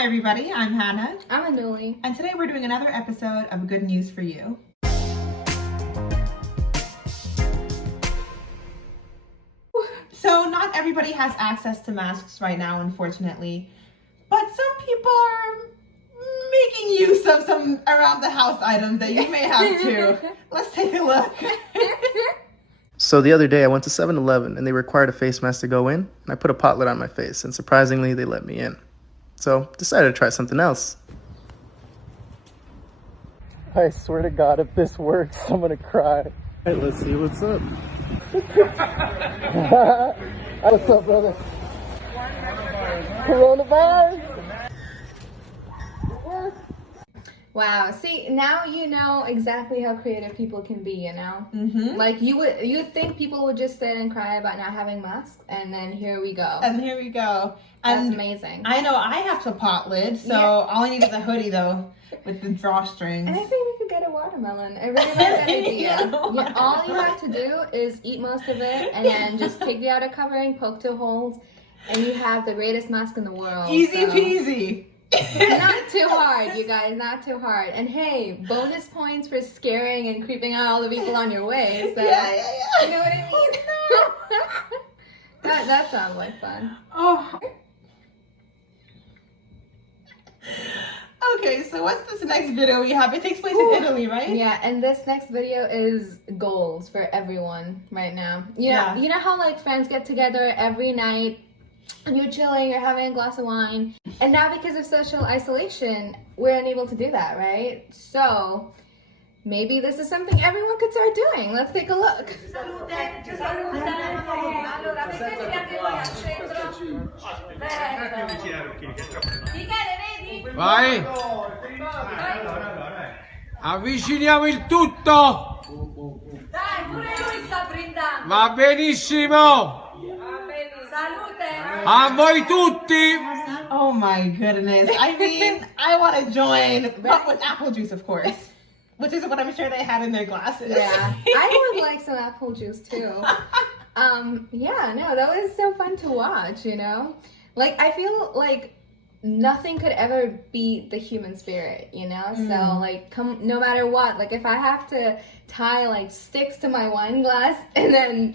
Hi everybody, I'm Hannah. I'm Anuli. And today we're doing another episode of Good News for You. So not everybody has access to masks right now, unfortunately. But some people are making use of some around the house items that you may have too. Let's take a look. So the other day I went to 7-Eleven and they required a face mask to go in, and I put a pot lid on my face, and surprisingly they let me in. So decided to try something else. I swear to God, if this works, I'm gonna cry. Hey, let's see what's up. What's up, brother? Coronavirus? Wow. See, now you know exactly how creative people can be, you know? Mm-hmm. Like, you'd think people would just sit and cry about not having masks, and then here we go. And here we go. That's And amazing. I know I have to pot lid, so Yeah. all I need is a hoodie though, with the drawstrings. And I think we could get a watermelon. I really like that idea. Yeah, all you have to do is eat most of it, and then just take the outer covering, poke 2 holes, and you have the greatest mask in the world. Easy so. peasy. Not too hard, you guys, not too hard. And hey, bonus points for scaring and creeping out all the people on your way. So, Yeah. you know what I mean? Oh, no. that sounds like fun. Oh. Okay, so what's this next video we have? It takes place in Italy, right? Yeah, and this next video is goals for everyone right now. Yeah. You know how like friends get together every night and you're chilling, you're having a glass of wine, and now because of social isolation, we're unable to do that, right? So maybe this is something everyone could start doing. Let's take a look. Vai! Avviciniamo il tutto! Dai, pure lui sta brindando. Va benissimo! Salute. A voi tutti! Oh my goodness. I mean, I want to join, but with apple juice, of course. Which is what I'm sure they had in their glasses. Yeah, I would like some apple juice too. Yeah, no, that was so fun to watch, you know? Like, I feel like nothing could ever beat the human spirit, you know? So, like, no matter what, like, if I have to tie, like, sticks to my wine glass and then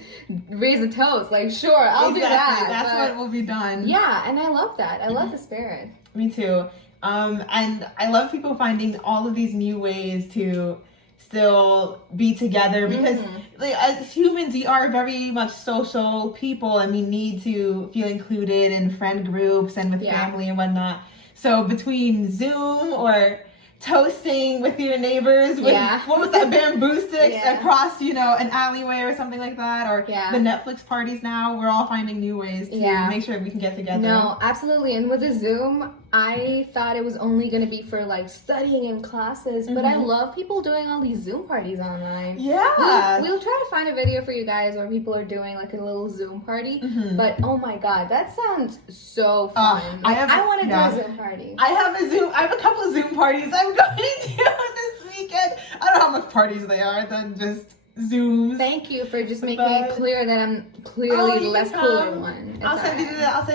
raise a toast, like, sure, I'll do that. That's but what will be done. yeah, and I love that. I love the spirit. Me too. And I love people finding all of these new ways to still be together because like, as humans, we are very much social people and we need to feel included in friend groups and with family and whatnot. So between Zoom or toasting with your neighbors with what was that, bamboo sticks across, you know, an alleyway or something like that, or the Netflix parties now, we're all finding new ways to make sure we can get together. No, absolutely. And with the Zoom, I thought it was only going to be for like studying in classes, but I love people doing all these Zoom parties online. Yeah. We'll try to find a video for you guys where people are doing like a little Zoom party, but oh my God, that sounds so fun. Like, I want to do a Zoom party. I have a couple of Zoom parties I'm going to do this weekend. I don't know how much parties they are, than just Zooms. Thank you for just making it clear that I'm clearly the less cooler one. I'll send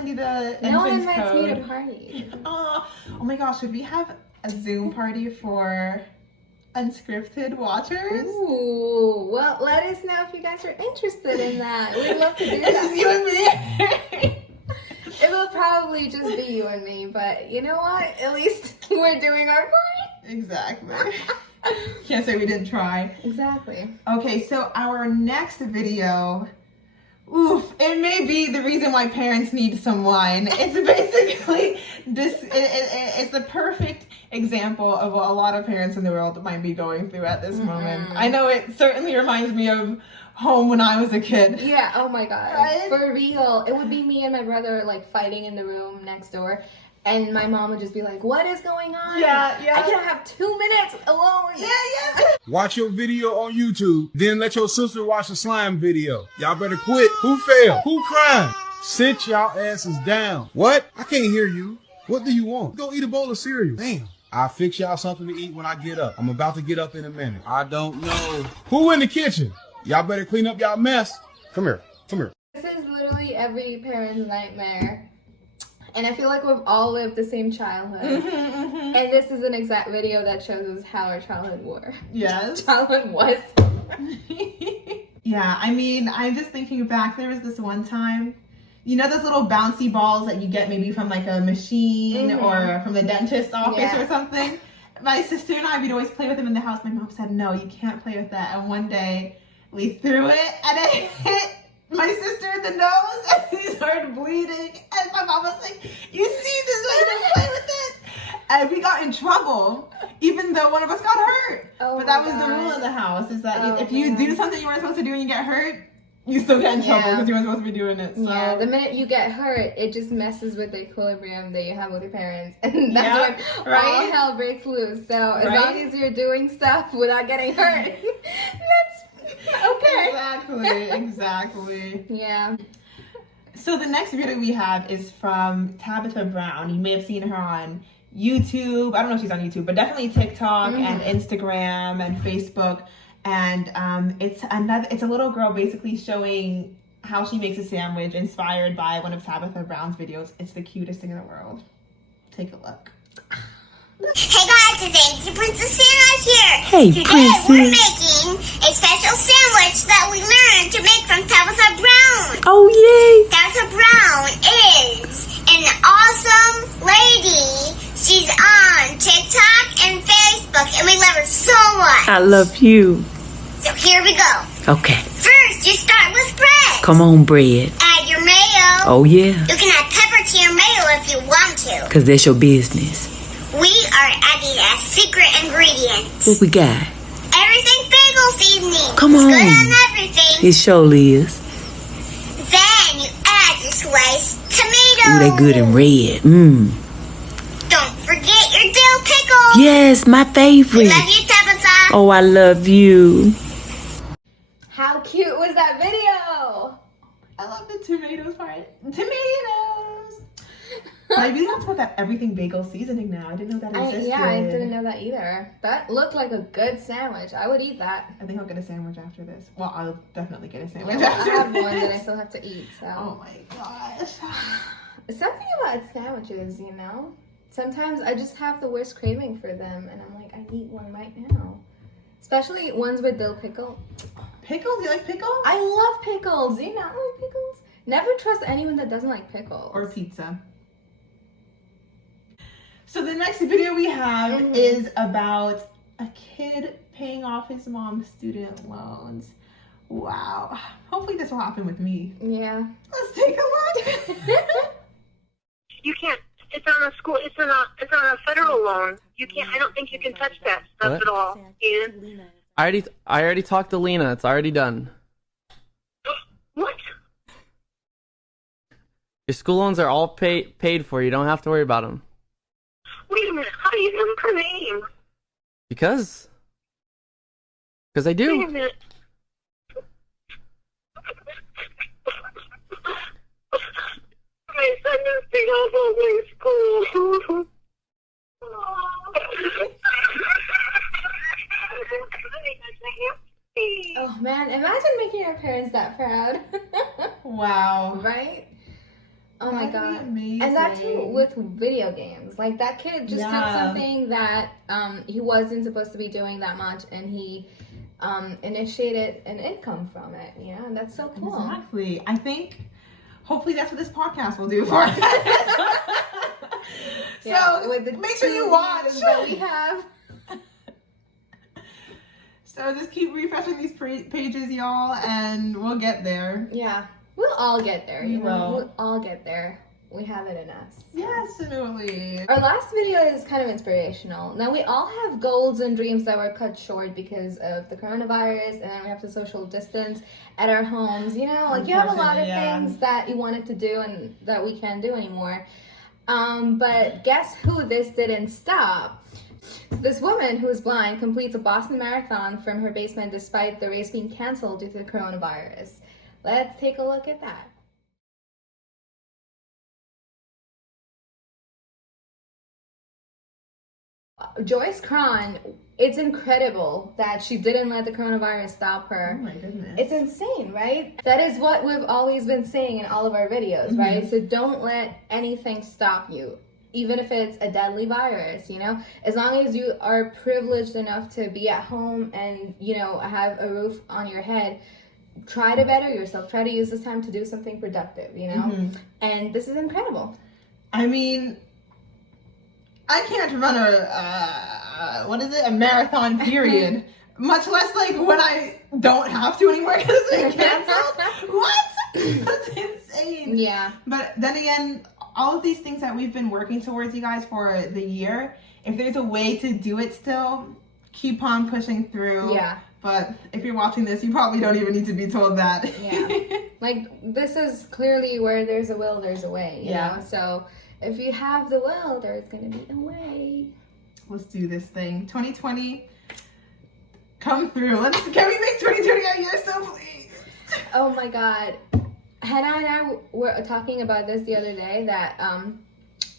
you the no one entrance invites code. me to party. Oh my gosh, should we have a Zoom party for Unscripted watchers? Ooh, well, let us know if you guys are interested in that. We'd love to do It's that. just you and me. It will probably just be you and me, but you know what? At least we're doing our part. Exactly. Can't say we didn't try. Exactly. Okay, so our next video, it may be the reason why parents need some wine. It's basically this. It's the perfect example of what a lot of parents in the world might be going through at this moment. I know it certainly reminds me of home when I was a kid. Yeah. Oh my God. Right? For real, it would be me and my brother like fighting in the room next door. And my mom would just be like, "What is going on? Yeah. I can have 2 minutes alone." Yeah. Watch your video on YouTube, then let your sister watch the slime video. Y'all better quit. Who failed? Who cried? Sit y'all asses down. What? I can't hear you. What do you want? Go eat a bowl of cereal. Damn. I'll fix y'all something to eat when I get up. I'm about to get up in a minute. I don't know. Who in the kitchen? Y'all better clean up y'all mess. Come here. This is literally every parent's nightmare. And I feel like we've all lived the same childhood. And this is an exact video that shows us how our childhood were. Yes. Childhood was. Yeah, I mean, I'm just thinking back. There was this one time, you know, those little bouncy balls that you get maybe from like a machine or from the dentist's office or something. My sister and I, we'd always play with them in the house. My mom said, no, you can't play with that. And one day we threw it and it hit my sister in the nose and she started bleeding. And my mom was like, you see this way to play with it? And we got in trouble, even though one of us got hurt. But that was the rule in the house, is that if you do something you weren't supposed to do and you get hurt, you still get in trouble because you weren't supposed to be doing it. So. Yeah, the minute you get hurt, it just messes with the equilibrium that you have with your parents. And that's when all hell breaks loose. So as long as you're doing stuff without getting hurt, that's okay. Exactly. Yeah. So the next video we have is from Tabitha Brown. You may have seen her on YouTube. I don't know if she's on YouTube, but definitely TikTok and Instagram and Facebook. And it's a little girl basically showing how she makes a sandwich inspired by one of Tabitha Brown's videos. It's the cutest thing in the world. Take a look. Hey guys, it's Auntie Princess Sandwich here. Hey, Today Princess. we're making a special sandwich that we learned to make from Tabitha Brown. Oh, yay. Tabitha Brown is an awesome lady. She's on TikTok and Facebook, and we love her so much. I love you. So here we go. Okay. First, you start with bread. Come on, bread. Add your mayo. Oh, yeah. You can add pepper to your mayo if you want to. Because that's your business. We are adding a secret ingredient. What we got? Everything bagel seasoning. Come on. It's good on everything. It surely is. Then you add your sliced tomato. Ooh, they good and red. Don't forget your dill pickle. Yes, my favorite. Love you, Tabitha. Oh, I love you. How cute was that video? I love the tomatoes part. Tomatoes! I really have to put that everything bagel seasoning now. I didn't know that existed. I didn't know that either. That looked like a good sandwich. I would eat that. I think I'll get a sandwich after this. Well, I'll definitely get a sandwich I after have this. one that I still have to eat. So. Oh my gosh. Something about sandwiches, you know? Sometimes I just have the worst craving for them, and I'm like, I need one right now. Especially ones with dill pickle. Pickles? You like pickles? I love pickles. Do you not like pickles? Never trust anyone that doesn't like pickles. Or pizza. So the next video we have is about a kid paying off his mom's student loans. Wow. Hopefully this will happen with me. Yeah. Let's take a look. You can't. It's on a school. It's on a federal loan. You can't. I don't think you can touch that stuff What? at all. And I already talked to Lena. It's already done. what? Your school loans are all paid for. You don't have to worry about them. Wait a minute. How do you know her name? Because I Wait a do. minute. My son is big old boy school. Oh man, imagine making your parents that proud. Wow. Right? Oh my That'd be god. amazing. And that too with video games. Like that kid just took something that he wasn't supposed to be doing that much, and he initiated an income from it. You know, and that's so cool. Exactly. I think hopefully that's what this podcast will do for us. So with the make sure you watch. that we have. So just keep refreshing these pages, y'all, and we'll get there. Yeah. We'll all get there. We will. We'll all get there. We have it in us. Yes, Anuli. Our last video is kind of inspirational. Now, we all have goals and dreams that were cut short because of the coronavirus, and then we have to social distance at our homes. You know, like you have a lot of things that you wanted to do and that we can't do anymore. But guess who this didn't stop? This woman who is blind completes a Boston Marathon from her basement despite the race being canceled due to the coronavirus. Let's take a look at that. Joyce Cron, it's incredible that she didn't let the coronavirus stop her. Oh my goodness. It's insane, right? That is what we've always been saying in all of our videos, right? So don't let anything stop you, even if it's a deadly virus, you know? As long as you are privileged enough to be at home and, you know, have a roof on your head, try to better yourself. Try to use this time to do something productive, you know? And this is incredible. I mean, I can't run a marathon period, much less like when I don't have to anymore because it's canceled. What? That's insane. Yeah. But then again, all of these things that we've been working towards, you guys, for the year, if there's a way to do it still, keep on pushing through. Yeah. But if you're watching this, you probably don't even need to be told that. Yeah. Like, this is clearly where there's a will, there's a way, you know? So if you have the will, there's going to be a way. Let's do this thing. 2020, come through. Can we make 2020 our year still, please? Oh my God. Hannah and I were talking about this the other day, that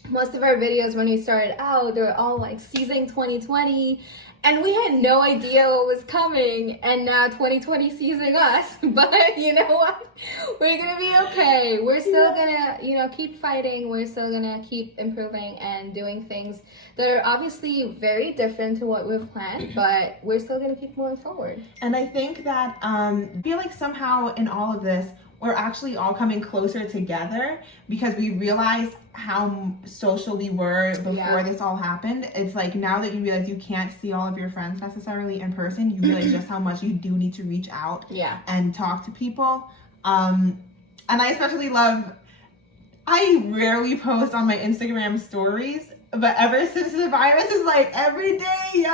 most of our videos when we started out, they were all like seizing 2020, and we had no idea what was coming, and now 2020 seizing us. But you know what? We're gonna be okay. We're still gonna, you know, keep fighting. We're still gonna keep improving and doing things that are obviously very different to what we've planned, but we're still gonna keep moving forward. And I think that I feel like somehow in all of this, we're actually all coming closer together because we realized how social we were before this all happened. It's like now that you realize you can't see all of your friends necessarily in person, you realize just how much you do need to reach out and talk to people. And I especially love, I rarely post on my Instagram stories, but ever since the virus is like every day,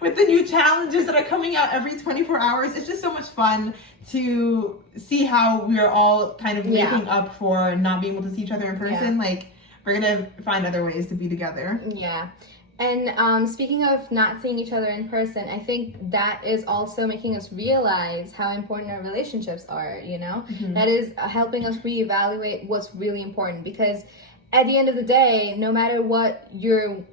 with the new challenges that are coming out every 24 hours, it's just so much fun to see how we're all kind of making up for not being able to see each other in person. Like, we're gonna find other ways to be together. Yeah. And speaking of not seeing each other in person, I think that is also making us realize how important our relationships are, you know? That is helping us reevaluate what's really important, because at the end of the day, no matter what your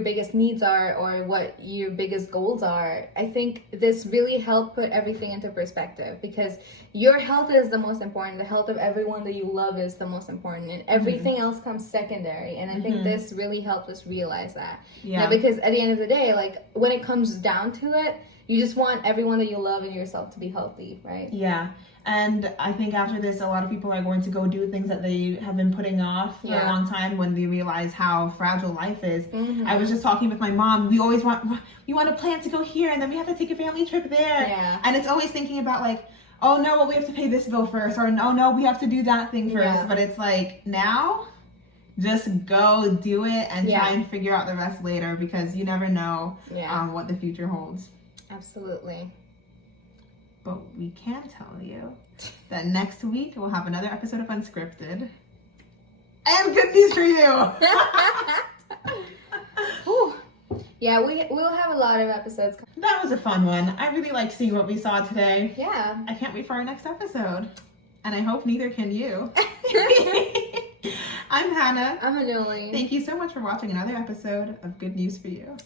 biggest needs are or what your biggest goals are, I think this really helped put everything into perspective, because your health is the most important. The health of everyone that you love is the most important, and everything else comes secondary. And I think this really helped us realize that. Yeah. Because at the end of the day, like, when it comes down to it, you just want everyone that you love and yourself to be healthy, right? Yeah. And I think after this, a lot of people are going to go do things that they have been putting off for a long time when they realize how fragile life is. I was just talking with my mom. We want to plan to go here, and then we have to take a family trip there. Yeah. And it's always thinking about like, oh no, well, we have to pay this bill first, or no, we have to do that thing first. Yeah. But it's like, now, just go do it and try and figure out the rest later, because you never know what the future holds. Absolutely. But we can tell you that next week we'll have another episode of Unscripted. And good news for you! Yeah, we'll have a lot of episodes. That was a fun one. I really liked seeing what we saw today. Yeah. I can't wait for our next episode. And I hope neither can you. I'm Hannah. I'm Anuli. Thank you so much for watching another episode of Good News for You.